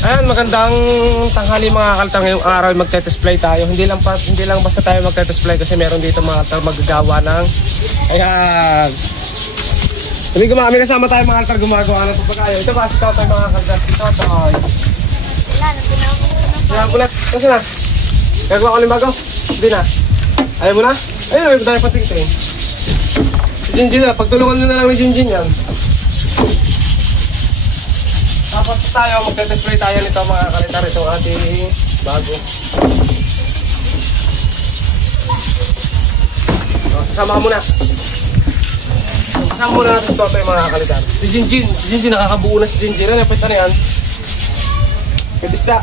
Ayan, magandang tanghali mga kaltang. Ngayong araw magte-display tayo. Hindi lang basta tayo magte-display kasi meron dito mga kaltang magagawa ng ayan. Kami kasama tayo mga kaltang gumagawa ng pagkayo. Ito ba si Totoy mga kaltang? Si Totoy. Ayan, bulat. Kasi na? Gagawa ko ng bago? Hindi na. Ayaw mo na? Ayun, may tayo patingting. Si Jinjin na. Pagtulungan na lang ni Jinjin yan. Tapos tayo, magte-spray tayo nito mga kalitar. Itong ating bago. So, sasama mo na. Sasama mo na natin ito mga kalitar. Si Jinjin, nakakabuo na si Jinjin. Ano na yan? Kadista.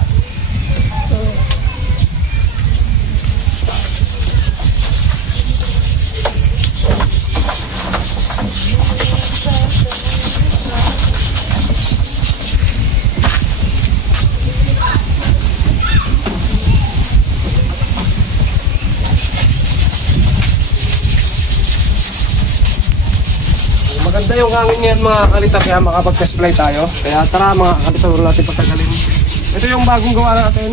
Maganda yung hangin ngayon mga kalitar, kaya makapag-display tayo. Kaya tara mga kalitar, wala natin patagalin. Ito yung bagong gawa natin.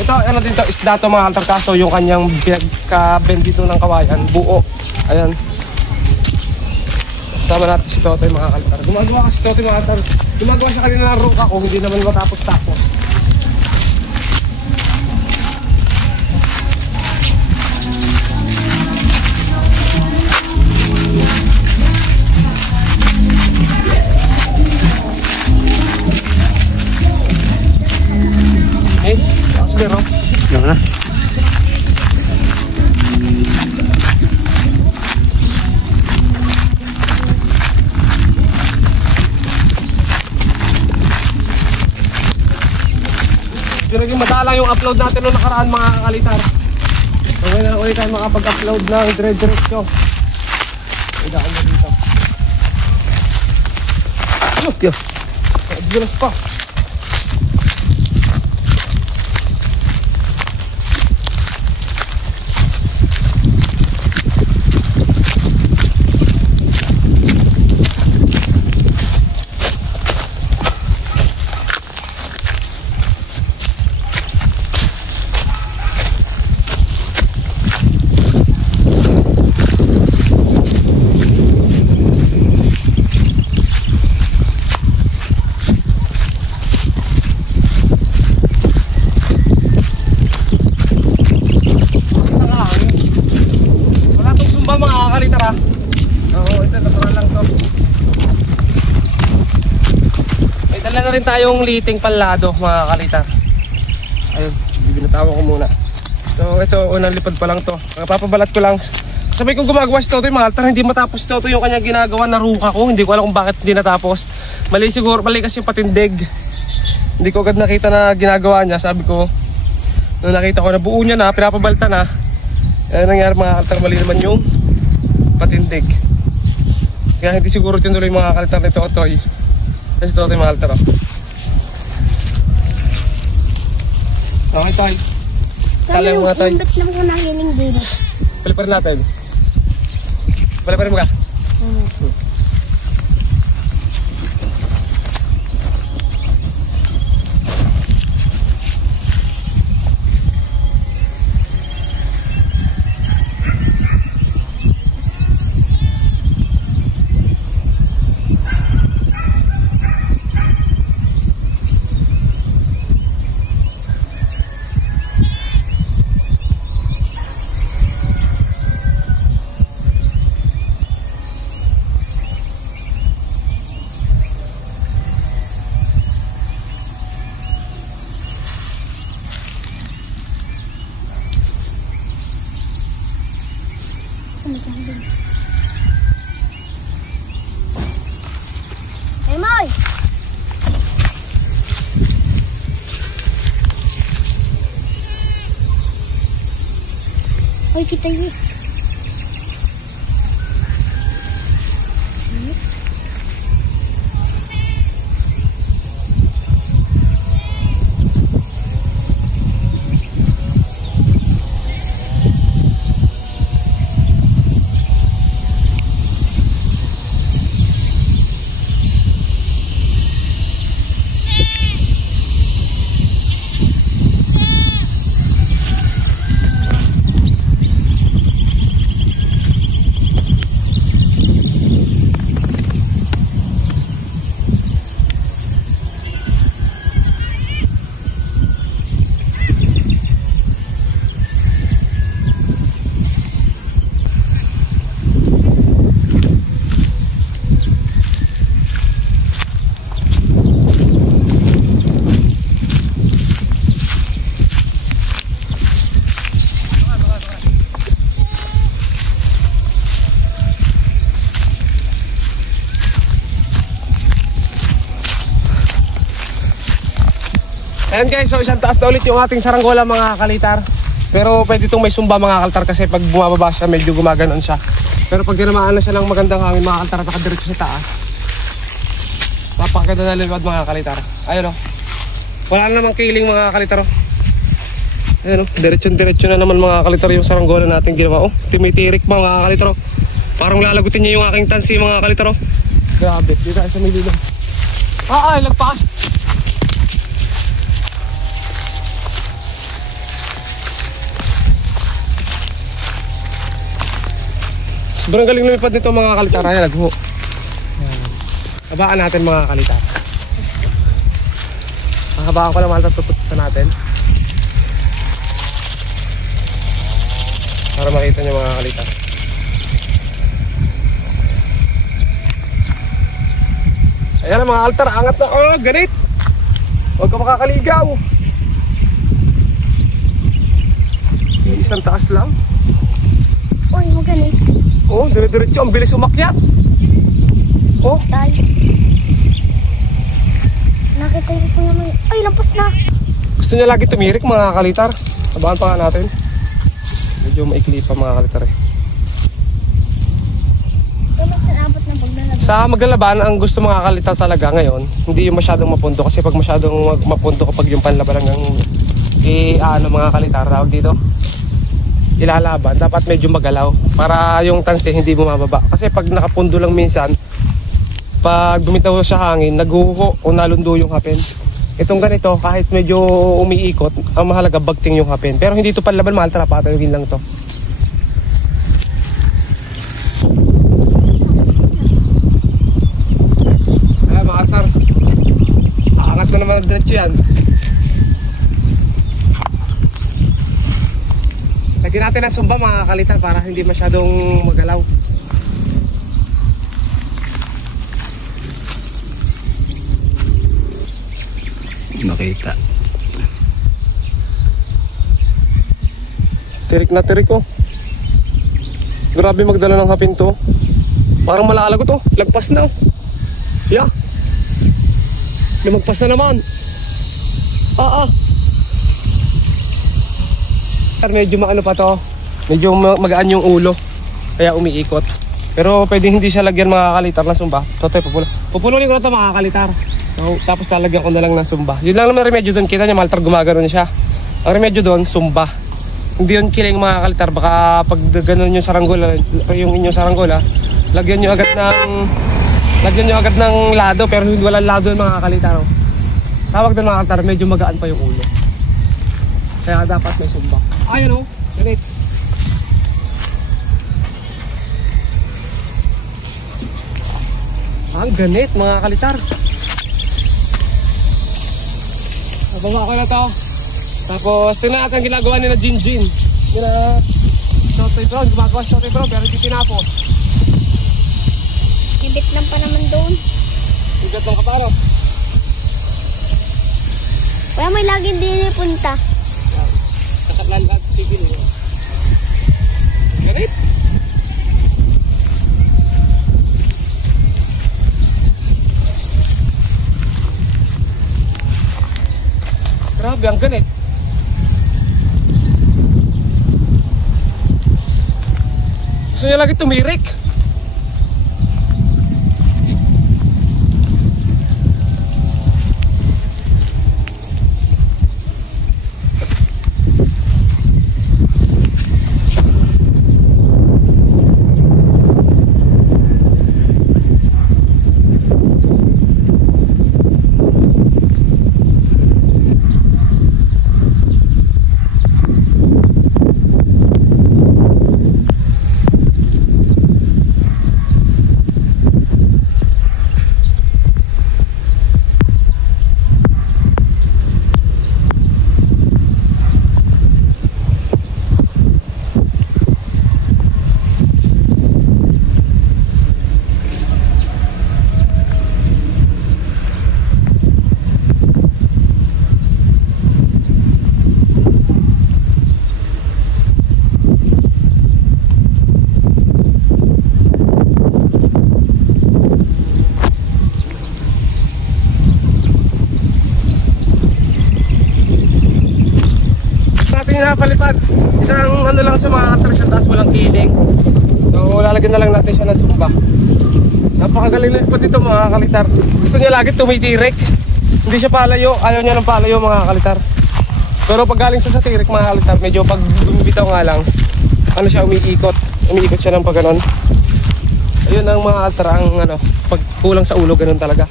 Ito, ano din to, isda to mga kalitar, kaso yung kanyang pinagka-bend dito ng kawayan, buo. Ayan. Sama natin si Totoy mga kalitar. Gumagawa kasi si Totoy mga kalitar. Gumagawa siya kanina ng ruka ko, hindi naman matapos-tapos. Pero yan na. Naging madalang yung upload natin noong nakaraan mga kalitar. So ngayon na ulit tayo makapag-upload ng dire-diretso. Idaan mo dito. Look yun. Dulas pa. Rin tayong liting palado mga kalitar. Ayun, binatawa ko muna. So ito, unang lipad pa lang to. Papabalat ko lang. Sabay kong gumagawa si Totoy mga kalitar, hindi matapos si Totoy yung kanyang ginagawa na ruka ko. Hindi ko alam kung bakit hindi natapos. Mali siguro, mali kasi yung patindig. Hindi ko agad nakita na ginagawa niya. Sabi ko, nung nakita ko na buo niya na, pinapabalta na. Ayun nangyari mga kalitar, mali naman yung patindig. Kaya hindi siguro tinuloy mga kalitar ni Totoy. Kasi Totoy mga kalitar. Okay tayo. Kala mo nga tayo. Ba't lang ko nahiling din? Paliparin natin. Paliparin mo ka? Hey, Moy! Ay, kita yun. Ayan guys, so isang taas na ulit yung ating saranggola mga kalitar. Pero pwede itong may sumba mga kalitar kasi pag bumababa siya medyo gumaganon siya. Pero pag dinamaan na siya ng magandang hangin mga kalitar at nakadiretso sa taas, napakaganda na liwad mga kalitar. Ayun o. Wala na namang kiling mga kalitar o. Ayun o. Diretso na naman mga kalitar yung saranggola natin ginawa o. Timitirik pa mga kalitar o. Parang lalagutin niya yung aking tansi mga kalitar o. Grabe. Dito tayo sa mililong. Ay, lagpas. Sobrang galing lumipad nito mga kalitar. Ayan, nagho. Habaan natin mga kalitar. Habaan ko lang mga tututusan natin. Para makita nyo mga kalitar. Ayan mga altar, angat na. Oh, ganit. Huwag ka makakaligaw. Isang taas lang. Uy, magaling. Oh, dire-diretso. Ang bilis umakyat. Oh. Tayo. Nakita ko po naman. Ay, lampas na. Gusto niya lagi tumirik mga kalitar. Habaan pa nga natin. Medyo maikli pa mga kalitar eh. Abot ng paglalaban. Sa maglalaban, ang gusto mga kalitar talaga ngayon, hindi yung masyadong mapundo. Kasi pag masyadong mapundo kapag yung panlaban ng mga kalitar, tawag dito, ilalaban, dapat medyo magalaw para yung tansi hindi bumababa. Kasi pag nakapundo lang minsan, pag bumitaw sa hangin, naguho o nalundo yung hapin. Itong ganito, kahit medyo umiikot, ang mahalaga bagting yung hapin. Pero hindi ito panlaban, mahal tara, patayugin lang to. Ay, mga atar. Aangat na naman ang diretso yan. Lagyan natin ang sumba mga kalitar para hindi masyadong magalaw. Makita. Tirik na tirik oh. Grabe magdala ng hapin to. Parang malalagot oh. Lagpas na oh. Yeah. Lumagpas na naman. Medyo maano pa to. Medyo magaan yung ulo. Kaya umiikot. Pero pwedeng hindi siya lagyan mga kalitar ng sumba. Tote, pupulunin ko na ito mga kalitar. So, tapos lalagyan ko na lang ng sumba. Yun lang naman remedyo doon. Kita niya, maltar gumagano'n siya. Ang remedyo doon, sumba. Hindi yun kiling mga kalitar. Baka pag gano'n yung saranggola, yung inyong saranggola, lagyan nyo agad ng lado. Pero hindi walang lado yung mga kalitar. Oh. Tawag doon mga kalitar, medyo magaan pa yung ulo. Kaya dapat may sumba. Ayan o, ganit. Ang ganit mga kalitar. Nababa ko na to. Tapos tingnan natin ang ginagawa nila Jinjin. Shotoy Brown, gumagawa Shotoy Brown pero hindi tinapos. Ibit lang pa naman doon. Bigat ng kaparo. Kaya may lagi din punta. Kasaklan at tigil. Ganit. Grabe, ang ganit. Gusto niya lagi tumirik. ating napalipad. Isang ano lang sa mga atras sa taas, walang kiling. So lalagyan na lang natin siya ng sumba. Napakagaling na lipad ito mga kalitar. Gusto niya lagi tumitirik. Hindi siya palayo, ayaw niya ng palayo mga kalitar. Pero pag galing sa tirik mga kalitar, medyo pag bumibitaw nga lang, ano siya, umiikot siya ng pag ganon. Ayun ang mga kalitar, ang ano, pag kulang sa ulo, ganon talaga.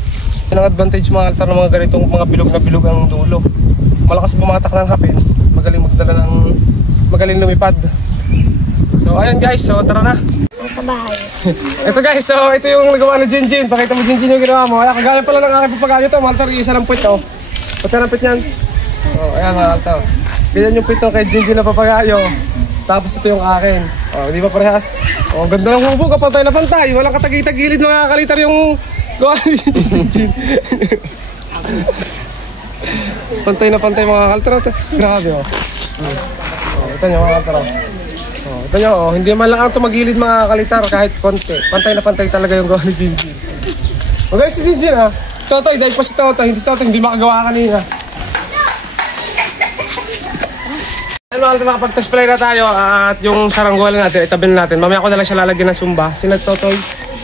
Yan ang advantage mga kalitar ng mga ganitong mga bilog na bilog ang dulo. Malakas bumatak ng hapin, magaling magdala ng, magaling lumipad. So ayan guys, so tara na. Sa bahay. Ito guys, so ito yung nagawa ng Jinjin. Pakita mo Jinjin yung ginawa mo. Ayan, kagaya pala ng aking papagayo to. Maltar, isa ng puwit oh. Pati ng puwit yan. Oh, ayan mga kaltar. Ganyan yung puwit to kay Jinjin na papagayo. Tapos ito yung akin. Oh, di ba parehas? Oh, ganda ng hubog, kapantay na pantay. Walang katagitagilid mga kalitar yung gawa ni Jinjin. Pantay na pantay mga kaltar. Grabe oh. Oh, ito nyo mga kaltar oh. Oh, ito nyo, oh, hindi man lang ang tumagilid mga kalitar kahit konti. Pantay na pantay talaga yung gawa ni Jinjin. O guys, si Jinjin ha. Totoy, dahil pa si Totoy, hindi si Totoy, hindi makagawa kanina. Ayan mga kalitar, makapag-test play na tayo at yung saranggola natin, itabi na natin. Mamaya ko na lang siya lalagyan ng sumba. Sila Totoy,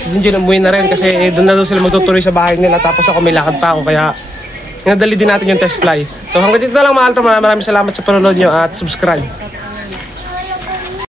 Jinjin umuwi na rin kasi doon na doon sila magtutuloy sa bahay nila. Tapos ako may lakad pa ako kaya nadali din natin yung test fly. So hanggang dito na lang mga kalitar, maraming salamat sa panonood nyo at subscribe.